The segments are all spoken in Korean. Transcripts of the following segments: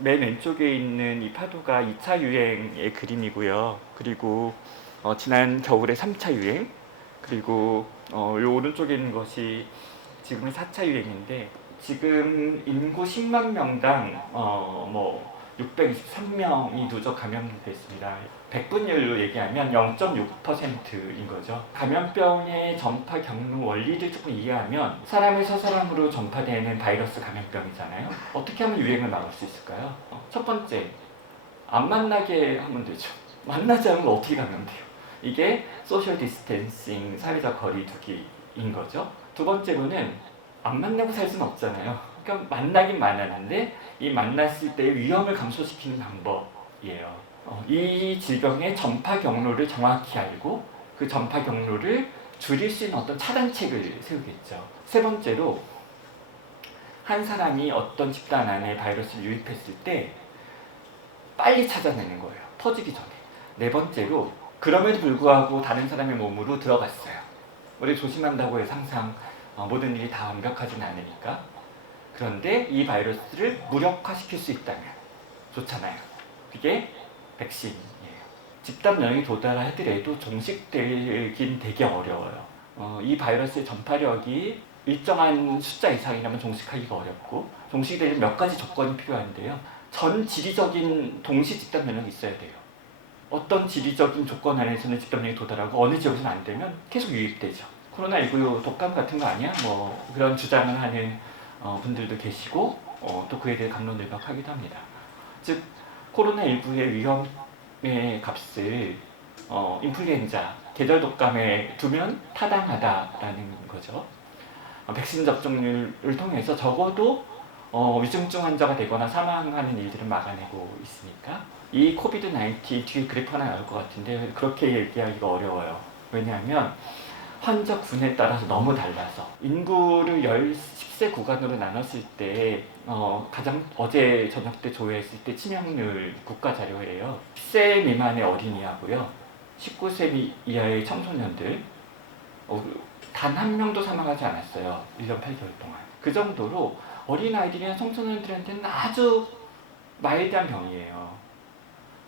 맨 왼쪽에 있는 이 파도가 2차 유행의 그림이고요. 그리고 지난 겨울에 3차 유행, 그리고 요 오른쪽에 있는 것이 지금의 4차 유행인데, 지금 인구 10만 명당 623명이 누적 감염됐습니다. 백분율로 얘기하면 0.6%인 거죠. 감염병의 전파 경로 원리를 조금 이해하면 사람에서 사람으로 전파되는 바이러스 감염병이잖아요. 어떻게 하면 유행을 막을 수 있을까요? 첫 번째, 안 만나게 하면 되죠. 만나지 않으면 어떻게 감염돼요? 이게 소셜 디스텐싱, 사회적 거리두기인 거죠. 두 번째로는 안 만나고 살 수는 없잖아요. 그러니까 만나긴 만나는데 이 만났을 때의 위험을 감소시키는 방법이에요. 이 질병의 전파 경로를 정확히 알고 그 전파 경로를 줄일 수 있는 어떤 차단책을 세우겠죠. 세 번째로, 한 사람이 어떤 집단 안에 바이러스를 유입했을 때 빨리 찾아내는 거예요. 퍼지기 전에. 네 번째로, 그럼에도 불구하고 다른 사람의 몸으로 들어갔어요. 우리 조심한다고 해서 항상 모든 일이 다 완벽하진 않으니까. 그런데 이 바이러스를 무력화시킬 수 있다면 좋잖아요. 그게 백신이에요. 집단 면역이 도달하더라도 종식되긴 되게 어려워요. 이 바이러스의 전파력이 일정한 숫자 이상이라면 종식하기가 어렵고, 종식이 되려면 몇 가지 조건이 필요한데요. 전 지리적인 동시 집단 면역이 있어야 돼요. 어떤 지리적인 조건 안에서는 집단 면역이 도달하고 어느 지역에서는 안 되면 계속 유입되죠. 코로나19 독감 같은 거 아니야? 뭐 그런 주장을 하는 분들도 계시고, 또 그에 대해 갑론을박하기도 합니다. 즉, 코로나19의 위험의 값을 인플루엔자, 계절 독감에 두면 타당하다라는 거죠. 백신 접종률을 통해서 적어도 위중증 환자가 되거나 사망하는 일들을 막아내고 있으니까. 이 코비드 19 뒤에 그래프 하나 나올 것 같은데 그렇게 얘기하기가 어려워요. 왜냐하면 환자 군에 따라서 너무 달라서. 인구를 10세 구간으로 나눴을 때 가장 어제 저녁 때 조회했을 때 치명률 국가 자료예요. 10세 미만의 어린이하고요, 19세 이하의 청소년들 단 한 명도 사망하지 않았어요. 1년 8개월 동안. 그 정도로 어린아이들이나 청소년들한테는 아주 마일드한 병이에요.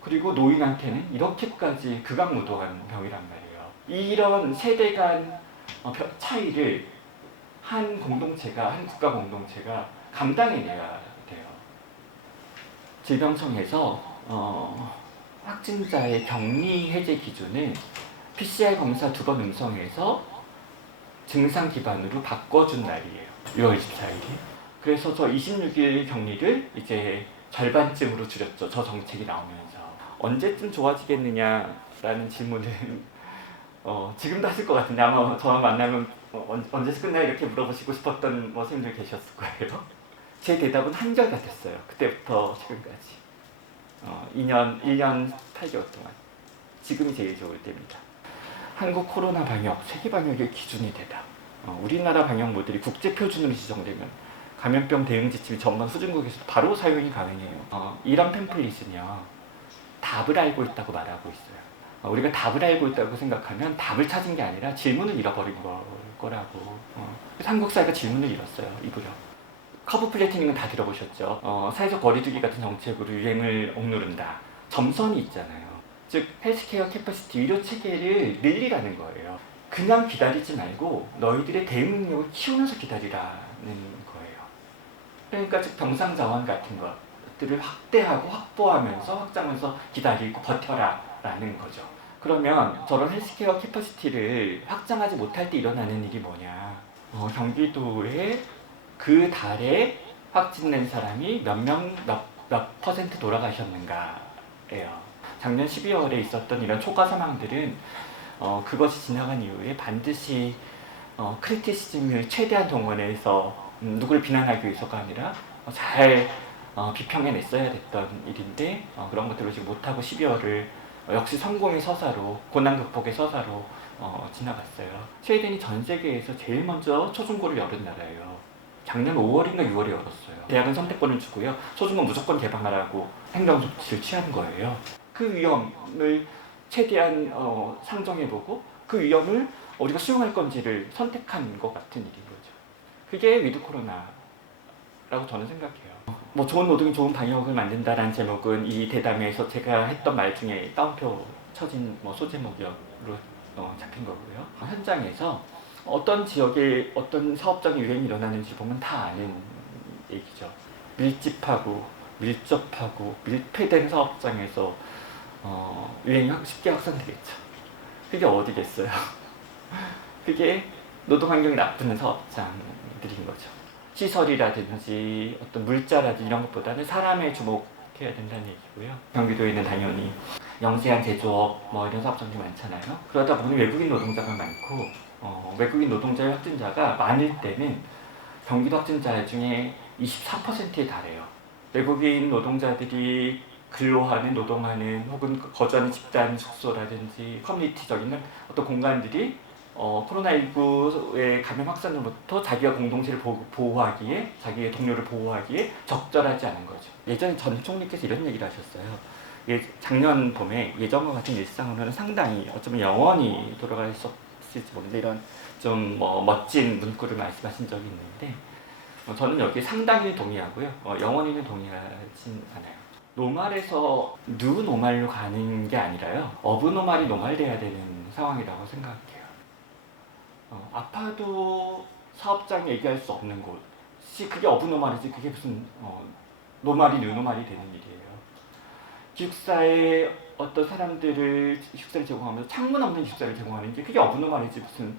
그리고 노인한테는 이렇게까지 극악무도한 병이란 말이에요. 이런 세대 간 차이를 한 공동체가, 한 국가 공동체가 감당해내야 돼요. 질병청에서 확진자의 격리 해제 기준을 PCR 검사 2번 음성에서 증상 기반으로 바꿔준 날이에요. 6월 24일이. 그래서 저 26일 격리를 이제 절반쯤으로 줄였죠. 저 정책이 나오면서. 언제쯤 좋아지겠느냐라는 질문을 지금도 하실 것 같은데, 아마 저와 만나면 언제쯤 끝나 이렇게 물어보시고 싶었던 선생님들 계셨을 거예요. 제 대답은 한결같았어요. 그때부터 지금까지. 1년 8개월 동안. 지금이 제일 좋을 때입니다. 한국 코로나 방역, 세계 방역의 기준이 되다. 우리나라 방역 모델이 국제 표준으로 지정되면 감염병 대응 지침이 전반 수준국에서 바로 사용이 가능해요. 이런 팸플릿은요, 답을 알고 있다고 말하고 있어요. 우리가 답을 알고 있다고 생각하면 답을 찾은 게 아니라 질문을 잃어버린 거라고. 그래서 한국 사회가 질문을 잃었어요, 입으로. 커브 플래티닝은 다 들어보셨죠? 사회적 거리두기 같은 정책으로 유행을 억누른다. 점선이 있잖아요. 즉, 헬스케어 캐퍼시티, 의료 체계를 늘리라는 거예요. 그냥 기다리지 말고 너희들의 대응 능력을 키우면서 기다리라는 거예요. 그러니까 즉, 병상 자원 같은 것들을 확대하고 확보하면서 확장하면서 기다리고 버텨라 라는 거죠. 그러면 저런 헬스케어 캐퍼시티를 확장하지 못할 때 일어나는 일이 뭐냐. 경기도에 그 달에 확진된 사람이 몇 퍼센트 돌아가셨는가예요. 작년 12월에 있었던 이런 초과 사망들은 그것이 지나간 이후에 반드시 크리티시즘을 최대한 동원해서 누구를 비난하기 위해서가 아니라 잘 비평해냈어야 됐던 일인데, 그런 것들을 지금 못하고 12월을 역시 성공의 서사로, 고난 극복의 서사로 지나갔어요. 스웨덴이 전 세계에서 제일 먼저 초중고를 열은 나라예요. 작년 5월인가 6월에 열었어요. 대학은 선택권을 주고요, 초중고 무조건 개방하라고 행정조치를 취한 거예요. 그 위험을 최대한 상정해보고 그 위험을 우리가 수용할 건지를 선택한 것 같은 일인 거죠. 그게 위드 코로나라고 저는 생각해요. 뭐 좋은 노동이 좋은 방역을 만든다라는 제목은 이 대담회에서 제가 했던 말 중에 따옴표 쳐진 뭐 소제목으로 잡힌 거고요. 현장에서 어떤 지역에 어떤 사업적인 유행이 일어나는지 보면 다 아는 얘기죠. 밀집하고 밀접하고 밀폐된 사업장에서 유행이 쉽게 확산되겠죠. 그게 어디겠어요? 그게 노동환경이 나쁜 사업장들인 거죠. 시설이라든지 어떤 물자라든지 이런 것보다는 사람에 주목해야 된다는 얘기고요. 경기도에는 당연히 영세한 제조업 뭐 이런 사업장들이 많잖아요. 그러다 보니 외국인 노동자가 많고 외국인 노동자의 확진자가 많을 때는 경기도 확진자 중에 24%에 달해요. 외국인 노동자들이 근로하는, 노동하는 혹은 거주하는 집단 숙소라든지 커뮤니티적인 어떤 공간들이 코로나19의 감염 확산으로부터 자기가 공동체를 보호하기에, 자기의 동료를 보호하기에 적절하지 않은 거죠. 예전에 전 총리께서 이런 얘기를 하셨어요. 작년 봄에 예전과 같은 일상으로는 상당히 어쩌면 영원히 돌아가셨을지 모르는데 이런 좀 멋진 문구를 말씀하신 적이 있는데 저는 여기에 상당히 동의하고요. 영원히는 동의하진 않아요. 노말에서 뉴노말로 가는 게 아니라요. 어브노말이 노말돼야 되는 상황이라고 생각해요. 아파도 사업장 얘기할 수 없는 곳이 그게 어브노말이지 그게 무슨 노말이 뉴노말이 되는 일이에요. 기숙사에 어떤 사람들을 기숙사를 제공하면서 창문 없는 기숙사를 제공하는 게 그게 어브노말이지 무슨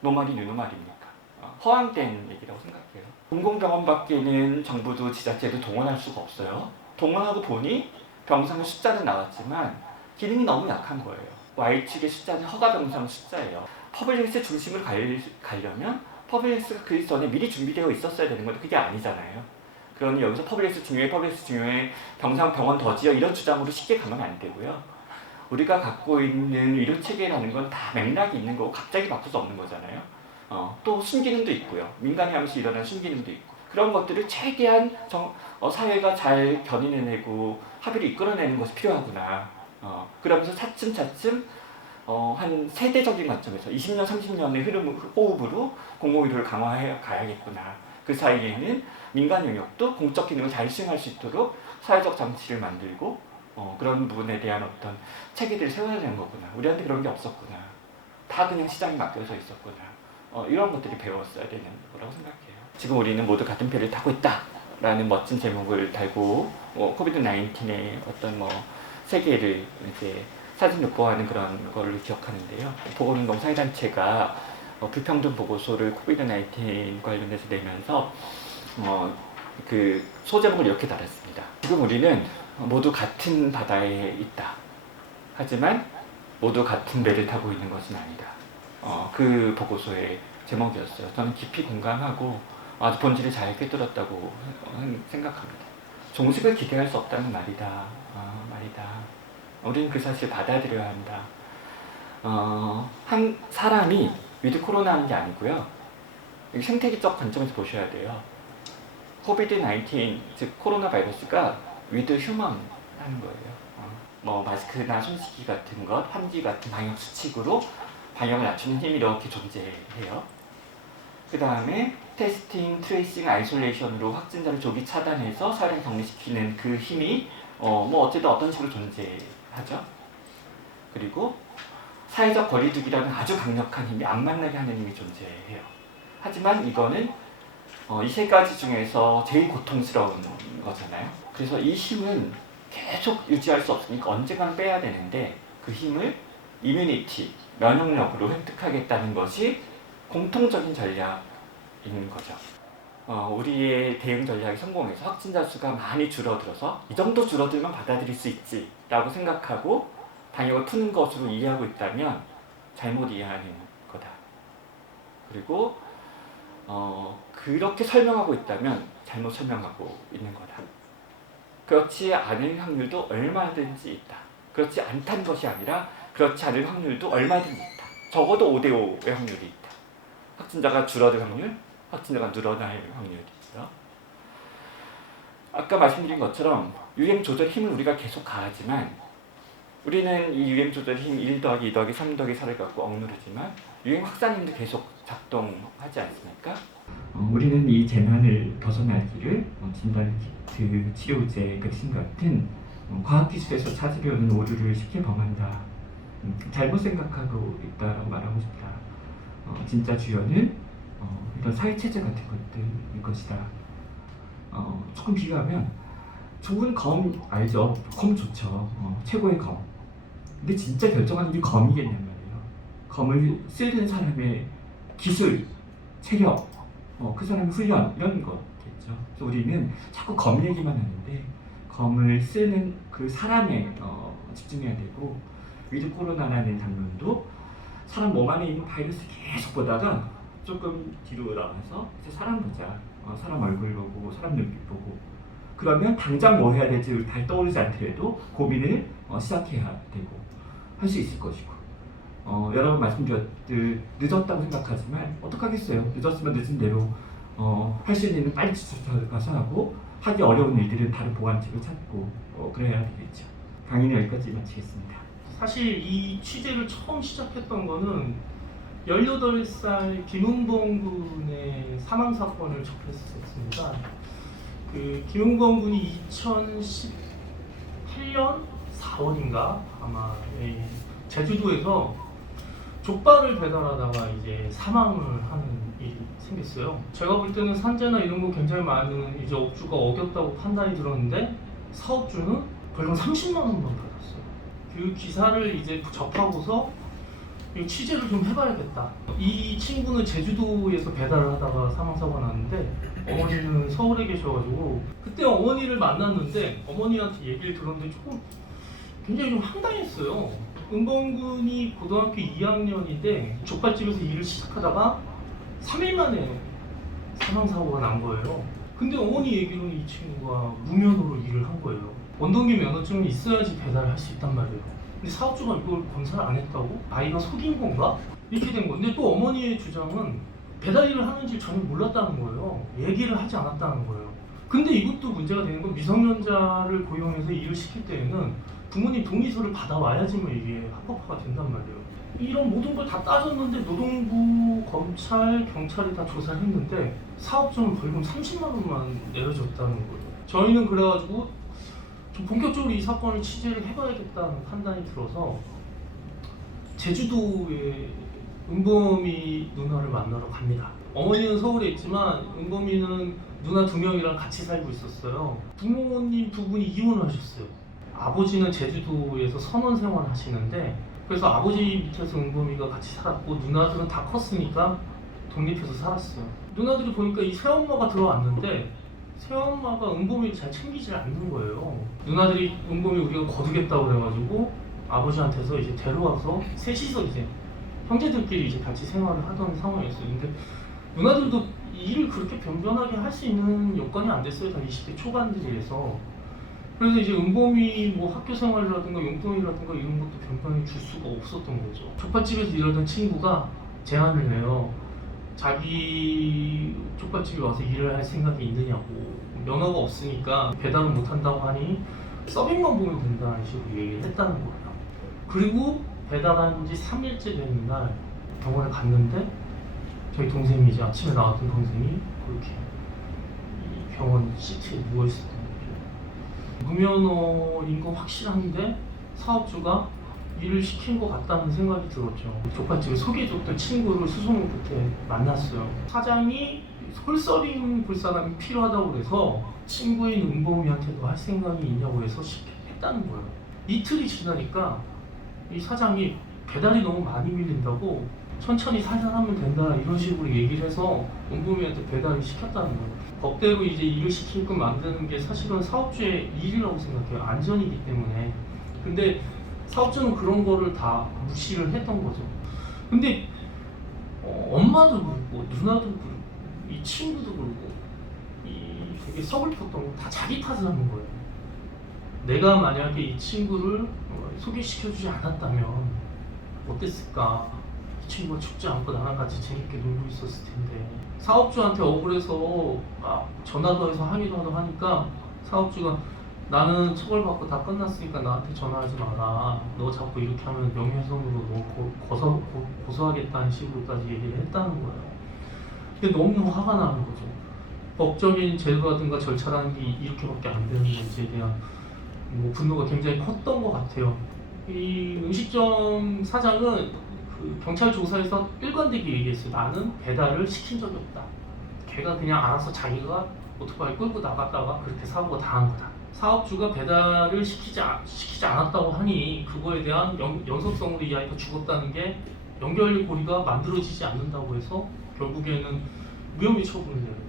노말이 뉴노말입니까? 허황된 얘기라고 생각해요. 공공병원 밖에는 정부도 지자체도 동원할 수가 없어요. 동원하고 보니 병상 숫자는 나왔지만 기능이 너무 약한 거예요. Y축의 숫자는 허가 병상 숫자예요. 퍼블릭스 중심으로 가려면 퍼블릭스가 그 전에 미리 준비되어 있었어야 되는 건데 그게 아니잖아요. 그러니 여기서 퍼블릭스 중요해 병원 더 지어 이런 주장으로 쉽게 가면 안 되고요. 우리가 갖고 있는 의료 체계라는 건 다 맥락이 있는 거고 갑자기 바꿀 수 없는 거잖아요. 또 순기능도 있고요. 민간이 하면서 일어나는 순기능도 있고 그런 것들을 최대한 사회가 잘 견인해내고 합의를 이끌어내는 것이 필요하구나. 그러면서 차츰차츰 한 세대적인 관점에서 20년, 30년의 호흡으로 공공의료를 강화해 가야겠구나. 그 사이에는 민간 영역도 공적 기능을 잘 수행할 수 있도록 사회적 장치를 만들고 그런 부분에 대한 어떤 체계들을 세워야 되는 거구나. 우리한테 그런 게 없었구나. 다 그냥 시장에 맡겨져 있었구나. 이런 것들이 배웠어야 되는 거라고 생각해요. 지금 우리는 모두 같은 표를 타고 있다라는 멋진 제목을 달고 코비드-19의 어떤 세계를 이제 사진 돋보하는 그런 걸 기억하는데요. 보건운동사회단체가 불평등 보고서를 코비드-19 관련해서 내면서 그 소제목을 이렇게 달았습니다. 지금 우리는 모두 같은 바다에 있다. 하지만 모두 같은 배를 타고 있는 것은 아니다. 그 보고서의 제목이었어요. 저는 깊이 공감하고 아주 본질을 잘 꿰뚫었다고 생각합니다. 종식을 기대할 수 없다는 말이다. 우리는 그 사실을 받아들여야 한다. 한 사람이 위드 코로나 하는 게 아니고요. 생태계적 관점에서 보셔야 돼요. 코비드-19, 즉 코로나 바이러스가 위드 휴먼 하는 거예요. 마스크나 손씻기 같은 것, 환기 같은 방역 수칙으로 방역을 낮추는 힘이 이렇게 존재해요. 그 다음에 테스팅, 트레이싱, 아이솔레이션으로 확진자를 조기 차단해서 사회를 격리시키는 그 힘이 어쨌든 어떤 식으로 존재하죠. 그리고 사회적 거리두기라는 아주 강력한 힘이 안 만나게 하는 힘이 존재해요. 하지만 이거는 이 세 가지 중에서 제일 고통스러운 거잖아요. 그래서 이 힘은 계속 유지할 수 없으니까 언젠간 빼야 되는데 그 힘을 이뮤니티, 면역력으로 획득하겠다는 것이 공통적인 전략인 거죠. 우리의 대응 전략이 성공해서 확진자 수가 많이 줄어들어서 이 정도 줄어들면 받아들일 수 있지 라고 생각하고 방역을 푸는 것으로 이해하고 있다면 잘못 이해하는 거다. 그리고 그렇게 설명하고 있다면 잘못 설명하고 있는 거다. 그렇지 않을 확률도 얼마든지 있다. 그렇지 않다는 것이 아니라 그렇지 않을 확률도 얼마든지 있다. 적어도 5대5의 확률이 있다. 확진자가 줄어들 확률, 확진자가 늘어날 확률이 있어. 아까 말씀드린 것처럼 유행 조절 힘을 우리가 계속 가하지만 우리는 이 유행 조절 힘 1 더하기 2 더하기 3 더하기 4를 갖고 억누르지만 유행 확산 힘도 계속 작동하지 않습니까? 우리는 이 재난을 벗어날 길을 진단키트, 치료제, 백신 같은 과학기술에서 찾으려는 오류를 쉽게 범한다. 잘못 생각하고 있다라고 말하고 싶다. 진짜 주연은 이런 사회체제 같은 것들일 것이다. 조금 비교하면 좋은 검 알죠? 검 좋죠. 최고의 검. 근데 진짜 결정하는 게 검이겠냔 말이에요. 검을 쓰는 사람의 기술, 체력, 그 사람의 훈련 이런 거겠죠. 그래서 우리는 자꾸 검 얘기만 하는데 검을 쓰는 그 사람에 집중해야 되고, 위드 코로나라는 장면도 사람 몸 안에 있는 바이러스 계속 보다가 조금 뒤로 나와서 이제 사람 보자. 사람 얼굴 보고 사람 눈빛 보고, 그러면 당장 뭐 해야 될지 잘 떠오르지 않더라도 고민을 시작해야 되고 할 수 있을 것이고, 여러 번 말씀드렸듯 늦었다고 생각하지만 어떡하겠어요. 늦었으면 늦은 대로 할 수 있는 일은 빨리 가서 하고, 하기 어려운 일들은 다른 보완책을 찾고 그래야 되겠죠. 강의는 여기까지 마치겠습니다. 사실 이 취재를 처음 시작했던 거는 18살 김은봉 군의 사망 사건을 접했었습니다. 그 김은봉 군이 2018년 4월인가 아마 제주도에서 족발을 배달하다가 이제 사망을 하는 일이 생겼어요. 제가 볼 때는 산재나 이런 거 굉장히 많은 이제 업주가 어겼다고 판단이 들었는데, 사업주는 벌금 30만 원만 받았어요. 그 기사를 이제 접하고서 취재를 좀 해봐야겠다. 이 친구는 제주도에서 배달을 하다가 사망사고가 났는데, 어머니는 서울에 계셔가지고 그때 어머니를 만났는데 어머니한테 얘기를 들었는데 조금 굉장히 좀 황당했어요. 은봉군이 고등학교 2학년인데 족발집에서 일을 시작하다가 3일 만에 사망사고가 난 거예요. 근데 어머니 얘기로는 이 친구가 무면허로 일을 한 거예요. 원동기 면허증이 있어야지 배달을 할 수 있단 말이에요. 근데 사업주가 이걸 검사를 안 했다고? 아이가 속인 건가? 이렇게 된 거예요. 근데 또 어머니의 주장은 배달 일을 하는지 전혀 몰랐다는 거예요. 얘기를 하지 않았다는 거예요. 근데 이것도 문제가 되는 건, 미성년자를 고용해서 일을 시킬 때에는 부모님 동의서를 받아와야지만 이게 합법화가 된단 말이에요. 이런 모든 걸 다 따졌는데 노동부, 검찰, 경찰이 다 조사를 했는데 사업주는 벌금 30만 원만 내려줬다는 거예요. 저희는 그래가지고 좀 본격적으로 이 사건을 취재를 해봐야겠다는 판단이 들어서 제주도에 은범이 누나를 만나러 갑니다. 어머니는 서울에 있지만 은범이는 누나 2명이랑 같이 살고 있었어요. 부모님 두 분이 이혼을 하셨어요. 아버지는 제주도에서 선원 생활을 하시는데, 그래서 아버지 밑에서 은범이가 같이 살았고, 누나들은 다 컸으니까 독립해서 살았어요. 누나들이 보니까 이 새엄마가 들어왔는데 새엄마가 은범이를 잘 챙기지 않는 거예요. 누나들이 은범이 우리가 거두겠다고 그래가지고 아버지한테서 이제 데려와서 셋이서 이제 형제들끼리 이제 같이 생활을 하던 상황이었어요. 근데 누나들도 일을 그렇게 변변하게 할 수 있는 여건이 안 됐어요. 다 20대 초반들이라서. 그래서 이제 은범이 뭐 학교 생활이라든가 용돈이라든가 이런 것도 변변히 줄 수가 없었던 거죠. 족발집에서 일하던 친구가 제안을 해요. 자기 족발집에 와서 일을 할 생각이 있느냐고. 면허가 없으니까 배달을 못 한다고 하니 서빙만 보면 된다는 식으로 얘기를 했다는 거예요. 그리고 배달한 지 3일째 되는 날 병원에 갔는데, 저희 동생이 이제 아침에 나왔던 동생이 그렇게 이 병원 시트에 누워있었던 거죠. 무면허인 거 확실한데 사업주가 일을 시킨 것 같다는 생각이 들었죠. 족발집에 소개해줬던 친구를 수소문 끝에 만났어요. 사장이 홀서빙 볼 사람이 필요하다고 해서 친구인 은범이한테도 할 생각이 있냐고 해서 했다는 거예요. 이틀이 지나니까 이 사장이 배달이 너무 많이 밀린다고 천천히 살살하면 된다 이런 식으로 얘기를 해서 은범이한테 배달을 시켰다는 거예요. 법대로 이제 일을 시키게끔 만드는 게 사실은 사업주의 일이라고 생각해요. 안전이기 때문에. 근데 사업주는 그런 거를 다 무시를 했던 거죠. 근데 엄마도 그렇고 누나도 그렇고 이 친구도 그렇고 이 되게 서글펐던 거 다 자기 탓을 하는 거예요. 내가 만약에 이 친구를 소개시켜주지 않았다면 어땠을까? 이 친구가 죽지 않고 나랑 같이 재밌게 놀고 있었을 텐데. 사업주한테 억울해서 전화도 해서 항의도 하고 하니까 사업주가 나는 처벌받고 다 끝났으니까 나한테 전화하지 마라. 너 자꾸 이렇게 하면 명예훼손으로 너 고소하겠다는 식으로까지 얘기를 했다는 거예요. 근데 너무 화가 나는 거죠. 법적인 제도라든가 절차라는 게 이렇게밖에 안 되는 건지에 대한 분노가 굉장히 컸던 것 같아요. 이 음식점 사장은 그 경찰 조사에서 일관되게 얘기했어요. 나는 배달을 시킨 적이 없다. 걔가 그냥 알아서 자기가 오토바이 끌고 나갔다가 그렇게 사고가 당한 거다. 사업주가 배달을 시키지 않았다고 하니 그거에 대한 연속성으로 이 아이가 죽었다는 게 연결고리가 만들어지지 않는다고 해서 결국에는 무혐의 처분을 내렸죠.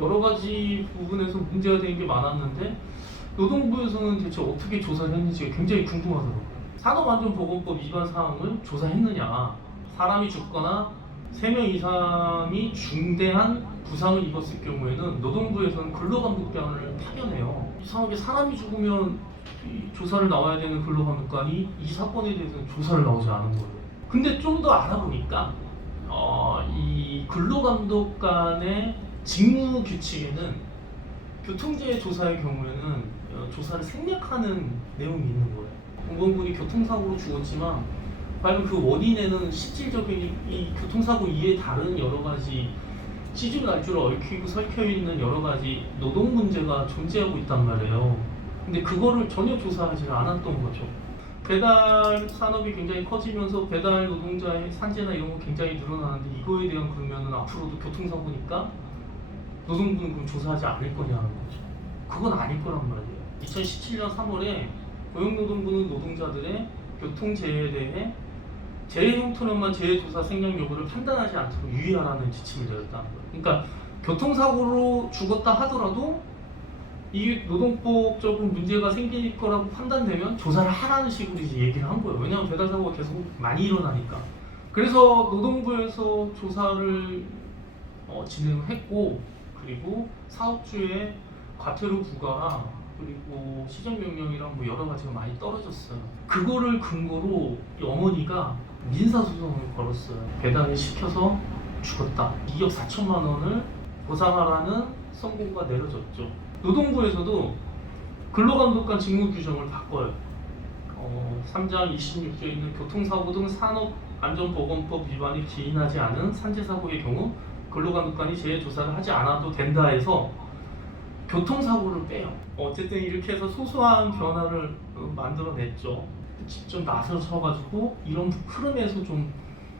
여러 가지 부분에서 문제가 되는 게 많았는데 노동부에서는 대체 어떻게 조사를 했는지가 굉장히 궁금하더라고요. 산업안전보건법 위반 사항을 조사했느냐, 사람이 죽거나 3명 이상이 중대한 부상을 입었을 경우에는 노동부에서는 근로감독관을 파견해요. 이상하게 사람이 죽으면 조사를 나와야 되는 근로감독관이 이 사건에 대해서는 조사를 나오지 않은 거예요. 근데 좀 더 알아보니까 이 근로감독관의 직무 규칙에는 교통재해 조사의 경우에는 조사를 생략하는 내용이 있는 거예요. 공무원분이 교통사고로 죽었지만 과연 그 원인에는 실질적인 이 교통사고 이외에 다른 여러 가지 시주날주를 얽히고 설켜 있는 여러 가지 노동 문제가 존재하고 있단 말이에요. 근데 그거를 전혀 조사하지 않았던 거죠. 배달 산업이 굉장히 커지면서 배달 노동자의 산재나 이런 거 굉장히 늘어나는데 이거에 대한 그러면은 앞으로도 교통사고니까 노동부는 그럼 조사하지 않을 거냐는 거죠. 그건 아닐 거란 말이에요. 2017년 3월에 고용노동부는 노동자들의 교통재해에 대해 재해 형태로만 재해 조사 생략 여부를 판단하지 않도록 유의하라는 지침을 내렸다는 거예요. 그러니까 교통사고로 죽었다 하더라도 이게 노동법적으로 문제가 생길 거라고 판단되면 조사를 하라는 식으로 이제 얘기를 한 거예요. 왜냐하면 배달 사고가 계속 많이 일어나니까. 그래서 노동부에서 조사를 진행했고, 그리고 사업주의 과태료 부과 그리고 시정명령이랑 여러 가지가 많이 떨어졌어요. 그거를 근거로 이 어머니가 민사소송을 걸었어요. 배달을 시켜서 죽었다. 2억 4천만 원을 보상하라는 선고가 내려졌죠. 노동부에서도 근로감독관 직무 규정을 바꿔요. 3장 26조에 있는 교통사고 등 산업안전보건법 위반이 기인하지 않은 산재사고의 경우 근로감독관이 재해조사를 하지 않아도 된다 해서 교통사고를 빼요. 어쨌든 이렇게 해서 소소한 변화를 만들어냈죠. 직접 나서셔가지고 이런 흐름에서 좀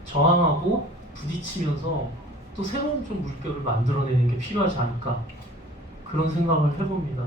저항하고 부딪히면서 또 새로운 좀 물결을 만들어내는 게 필요하지 않을까 그런 생각을 해봅니다.